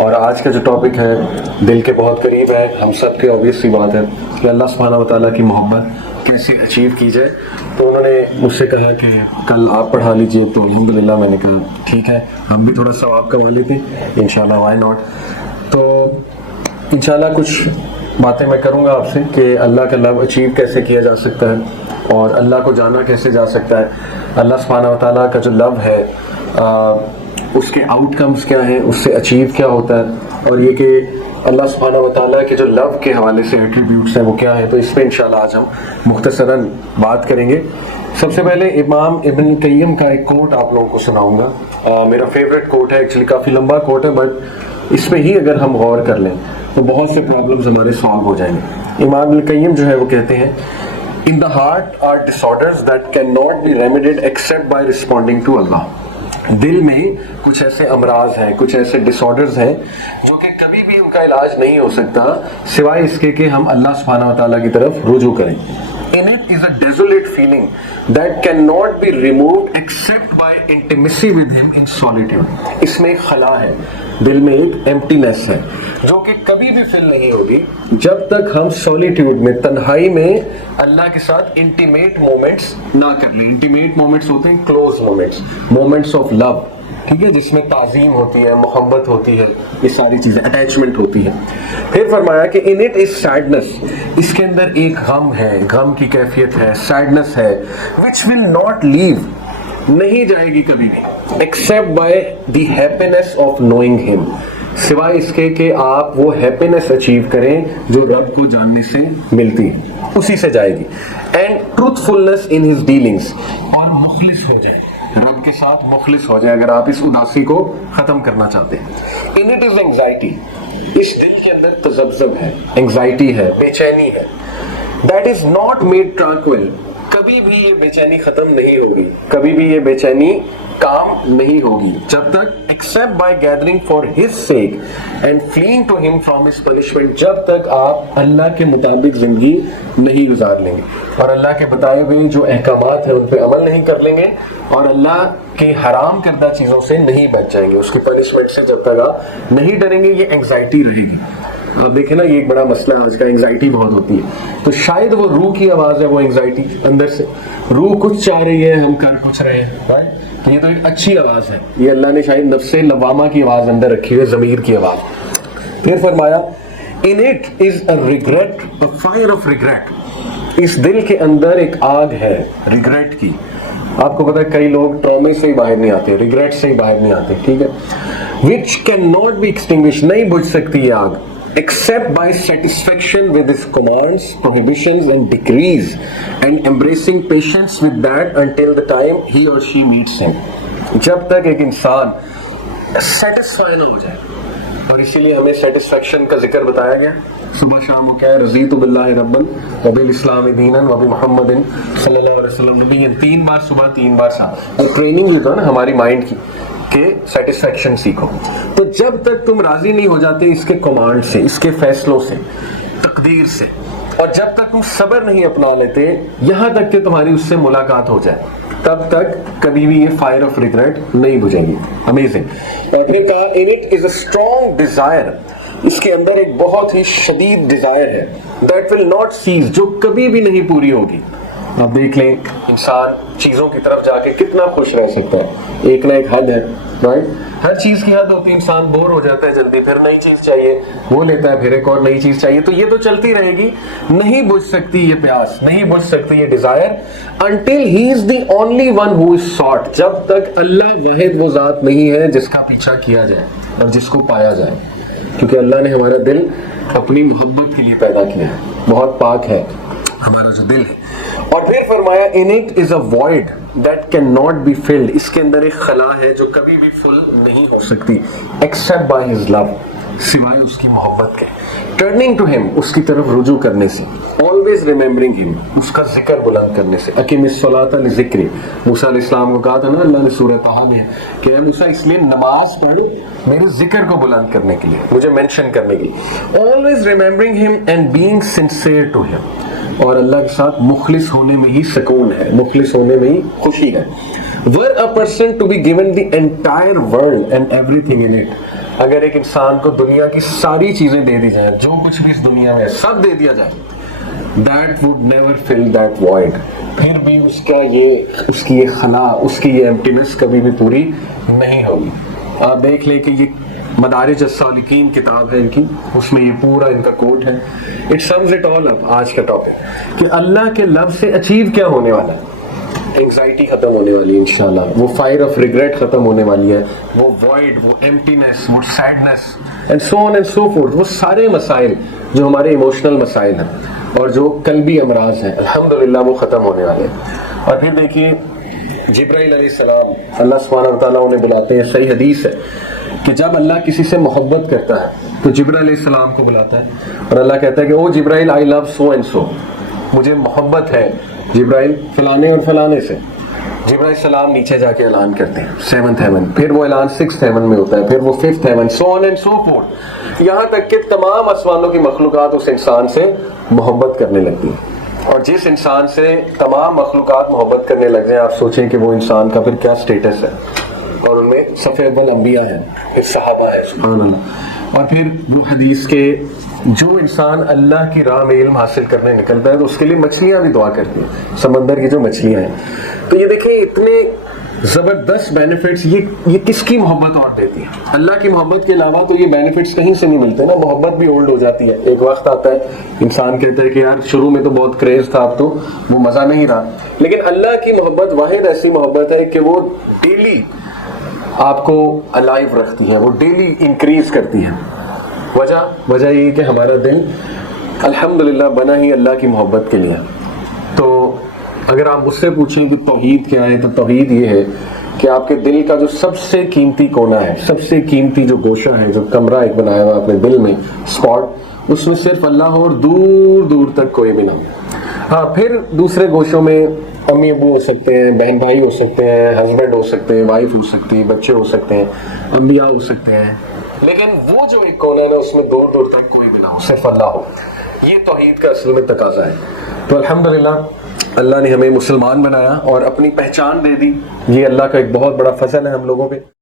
اور آج کا جو ٹاپک ہے دل کے بہت قریب ہے ہم سب کے. obvious سی بات ہے کہ اللہ سبحانہ و تعالیٰ کی محبت کیسے اچیو کی جائے. تو انہوں نے مجھ سے کہا کہ کل آپ پڑھا لیجئے, تو الحمدللہ میں نے کہا ٹھیک ہے, ہم بھی تھوڑا ثواب کما لیتے ہیں انشاءاللہ, وائی ناٹ. تو انشاءاللہ کچھ باتیں میں کروں گا آپ سے کہ اللہ کا لو اچیو کیسے کیا جا سکتا ہے اور اللہ کو جانا کیسے جا سکتا ہے. اللہ سبحانہ و تعالیٰ کا جو لو ہے اس کے آؤٹ کمز کیا ہیں, اس سے اچیو کیا ہوتا ہے, اور یہ کہ اللہ سبحانہ و تعالیٰ کے جو لو کے حوالے سے ایٹریبیوٹس ہیں وہ کیا ہیں. تو اس پہ انشاءاللہ آج ہم مختصراً بات کریں گے. سب سے پہلے امام ابن قیم کا ایک کوٹ آپ لوگوں کو سناؤں گا. میرا فیوریٹ کوٹ ہے, ایکچولی کافی لمبا کوٹ ہے, بٹ اس پہ ہی اگر ہم غور کر لیں تو بہت سے پرابلمز ہمارے سالو ہو جائیں گے. امام ابن قیم جو ہے وہ کہتے ہیں In the heart are disorders that cannot be remedied except by responding to Allah. دل میں کچھ ایسے امراض ہیں, کچھ ایسے ڈس آرڈرز ہیں جو کہ کبھی بھی ان کا علاج نہیں ہو سکتا سوائے اس کے کہ ہم اللہ سبحانہ و تعالیٰ کی طرف رجوع کریں. In it is a desolate feeling that cannot be removed except by intimacy with him in solitude. اس میں ایک خلا ہے, دل میں ایک ایمپٹینس ہے جو کہ کبھی بھی فل نہیں ہوگی جب تک ہم سولیٹیوڈ میں, تنہائی میں اللہ کے ساتھ انٹیمیٹ مومنٹس نہ کر لیں. انٹیمیٹ مومنٹس ہوتے ہیں close moments, moments of love, ٹھیک ہے, جس میں تعظیم ہوتی ہے, محبت ہوتی ہے, یہ ساری چیزیں, اٹیچمنٹ ہوتی ہے. پھر فرمایا کہ ان اٹ از سیڈنس, اس کے اندر ایک غم ہے, غم کی کیفیت ہے, سیڈنس ہے, which will not leave, نہیں جائے گی کبھی بھی, except by the happiness of knowing him, سوائے اس کے کہ آپ وہ ہیپینس اچیو کریں جو رب کو جاننے سے ملتی ہے, اسی سے جائے گی. اینڈ ٹروتھفلنس ان ہز ڈیلنگس, اور مخلص ہو جائے, رب کے ساتھ مخلص ہو جائے اگر آپ اس اداسی کو ختم کرنا چاہتے ہیں. ان اٹ از اینگزائٹی, اس دل کے اندر تذبذب ہے, اینگزائٹی ہے, بے چینی ہے. دیٹ از ناٹ میڈ ٹرانکوئل, کبھی بھی یہ بے چینی ختم نہیں ہوگی, کبھی بھی یہ بے چینی کام نہیں ہوگی جب تک except by gathering for his sake and fleeing to him from his punishment, جب تک آپ اللہ کے مطابق زندگی نہیں گزار لیں گے اور اللہ کے بتائے ہوئے جو احکامات ہیں ان پہ عمل نہیں کر لیں گے اور اللہ کے حرام کردہ چیزوں سے نہیں بچ جائیں گے, اس کی پنشمنٹ سے جب تک آپ نہیں ڈریں گے. یہ انگزائٹی رہے گی. آپ دیکھیں نا, یہ ایک بڑا مسئلہ آج کا, انگزائٹی بہت ہوتی ہے. تو شاید وہ روح کی آواز ہے, وہ انگزائٹی اندر سے, روح کچھ چاہ رہی ہے, ہم کر کچھ رہے ہیں. تو یہ تو ایک اچھی آواز ہے, یہ اللہ نے شاید نفس لوامہ کی آواز اندر رکھی ہے, ضمیر کی آواز. پھر فرمایا in it is a regret, a fire of regret, اس دل کے اندر ایک آگ ہے ریگریٹ کی. آپ کو پتا ہے کئی لوگ ٹرامے سے ہی باہر نہیں آتے, ریگریٹ سے ہی باہر نہیں آتے, ٹھیک ہے, which cannot be extinguished, نہیں بجھ سکتی یہ آگ except by satisfaction with his commands, prohibitions and decrees, and embracing patience with that until the time he or she meets him. جب تک ایک انسان سیٹسفائی نہ ہو جائے, اور اسی لیے ہمیں سیٹسفیکشن کا ذکر بتایا گیا صبح شام. وہ کیا ہے, رضیت باللہ ربا وبالاسلام دینا وبمحمد صلی اللہ علیہ وسلم نبی. 3 بار صبح 3 بار شام, اور ٹریننگ یہ تو ہے نا ہماری مائنڈ کی کہ سیٹسفیکشن سیکھو. تو جب تک تم راضی نہیں ہو جاتے اس کے کمانڈ سے, اس کے فیصلوں سے, تقدیر سے, اور جب تک تم صبر نہیں اپنا لیتے یہاں تک کہ تمہاری اس سے ملاقات ہو جائے, تب تک کبھی بھی یہ فائر آف ریگریٹ نہیں بجھے گی. امیزنگ. اور پھر کہا in it is a strong desire, اس کے اندر ایک بہت ہی شدید ڈیزائر ہے, دیٹ ول ناٹ سیز, جو کبھی بھی نہیں پوری ہوگی. آپ دیکھ لیں انسان چیزوں کی طرف جا کے کتنا خوش رہ سکتا ہے, ایک نہ ایک حد ہے, رائٹ, ہر چیز کی حد ہوتی ہے. انسان بور ہو جاتا ہے جلدی, پھر نئی چیز چاہیے, وہ لیتا ہے, پھر ایک اور نئی چیز چاہیے. تو یہ تو چلتی رہے گی, نہیں بجھ سکتی یہ پیاس, نہیں بجھ سکتی یہ Dzire, until he is the only one who is sought, جب تک اللہ واحد وہ ذات نہیں ہے جس کا پیچھا کیا جائے اور جس کو پایا جائے. کیونکہ اللہ نے ہمارا دل اپنی محبت کے لیے پیدا کیا ہے, بہت پاک ہے ہمارا جو دل ہے. اور پھر فرمایا in it is a void that cannot be filled, اس کے اندر ایک خلا ہے جو کبھی بھی فل نہیں ہو سکتی, except by his love, سوائے اس کی محبت کے. turning to him, اس کی طرف رجوع کرنے سے. always remembering him, اس کا ذکر بلند کرنے سے. اقیم الصلاۃ لذکری, موسیٰ علیہ السلام کو کہا تھا نا اللہ نے سورہ طٰہٰ میں کہ اے موسیٰ اس لیے نماز پڑھو میرے ذکر کو بلند کرنے کے لیے, مجھے مینشن کرنے کے لیے. always remembering him and being sincere to him, اور اللہ کے ساتھ مخلص ہونے میں ہی سکون ہے, مخلص ہونے میں ہی خوشی ہے. were a person to be given the entire world and everything in it, اگر ایک انسان کو دنیا کی ساری چیزیں دے دی جائیں، جو کچھ بھی اس دنیا میں ہے سب دے دیا جائے، that would never fill that void، پھر بھی اس کی یہ خلا، اس کی یہ ایمپٹینس کبھی بھی پوری نہیں ہوگی۔ آپ دیکھ لیں کہ یہ مدارج السالکین کتاب ہے ان کی، اس میں یہ پورا ان کا کوٹ ہے، اٹ سمز اٹ آل اپ۔ آج کا ٹاپک کہ اللہ کے لفظ سے اچیو کیا ہونے والا ہے، انگزائٹی ختم ہونے والی ہے انشاءاللہ، وہ فائر آف ریگریٹ ختم ہونے والی ہے، وہ وائڈ، وہ ایمپٹینس، وہ sadness and so on and so fourth, وہ سارے مسائل جو ہمارے ایموشنل مسائل ہیں اور جو قلبی امراض ہیں، الحمدللہ وہ ختم ہونے والے ہیں۔ اور پھر دیکھیے جبرائیل علیہ السلام، اللہ سبحانہ وتعالیٰ انہیں بلاتے ہیں، صحیح حدیث ہے کہ جب اللہ کسی سے محبت کرتا ہے تو جبرائیل علیہ السلام کو بلاتا ہے اور اللہ کہتا ہے کہ او جبرائیل آئی لو سو اینڈ سو، مجھے محبت ہے جبرائیل فلانے اور فلانے سے۔ جبرائیل السلام نیچے جا کے اعلان کرتے ہیں 7th ہیون، پھر وہ اعلان 6th ہیون میں ہوتا ہے، پھر وہ 5th heaven, so on and so forth, یہاں تک کہ تمام آسمانوں کی مخلوقات اس انسان سے محبت کرنے لگتی ہیں۔ اور جس انسان سے تمام مخلوقات محبت کرنے لگ جائیں، آپ سوچیں کہ وہ انسان کا پھر کیا سٹیٹس ہے، اور ان میں صف اول انبیاء ہیں، پھر صحابہ ہے، سبحان اللہ۔ اور پھر وہ حدیث کے جو انسان اللہ کی راہ میں علم حاصل کرنے نکلتا ہے تو اس کے لیے مچھلیاں بھی دعا کرتی ہیں، سمندر کی جو مچھلیاں ہیں۔ تو یہ دیکھیں اتنے زبردست بینیفٹس، یہ کس کی محبت اور دیتی ہے؟ اللہ کی محبت کے علاوہ تو یہ بینیفٹس کہیں سے نہیں ملتے نا، محبت بھی اولڈ ہو جاتی ہے، ایک وقت آتا ہے انسان کہتا ہے کہ یار شروع میں تو بہت کریز تھا، اب تو وہ مزہ نہیں رہا، لیکن اللہ کی محبت واحد ایسی محبت ہے کہ وہ ڈیلی آپ کو الائیو رکھتی ہے، وہ ڈیلی انکریز کرتی ہے۔ وجہ یہ کہ ہمارا دل الحمدللہ بنا ہی اللہ کی محبت کے لیے۔ تو اگر آپ مجھ سے پوچھیں کہ توحید کیا ہے، تو توحید یہ ہے کہ آپ کے دل کا جو سب سے قیمتی کونا ہے، سب سے قیمتی جو گوشہ ہے، جو کمرہ ایک بنایا ہوا اپنے دل میں اسپاٹ، اس میں صرف اللہ ہو اور دور دور تک کوئی بھی نہ ہو۔ ہاں پھر دوسرے گوشوں میں امی ابو ہو سکتے ہیں، بہن بھائی ہو سکتے ہیں، ہسبینڈ ہو سکتے ہیں، وائف ہو سکتی ہے، بچے ہو سکتے ہیں، انبیاء ہو سکتے ہیں، لیکن وہ جو ایک کونا ہے اس میں دور دور تک کوئی بھی نہ ہو، صرف اللہ ہو۔ یہ توحید کا اصل میں تقاضا ہے۔ تو الحمدللہ اللہ نے ہمیں مسلمان بنایا اور اپنی پہچان دے دی، یہ اللہ کا ایک بہت بڑا فضل ہے ہم لوگوں پہ۔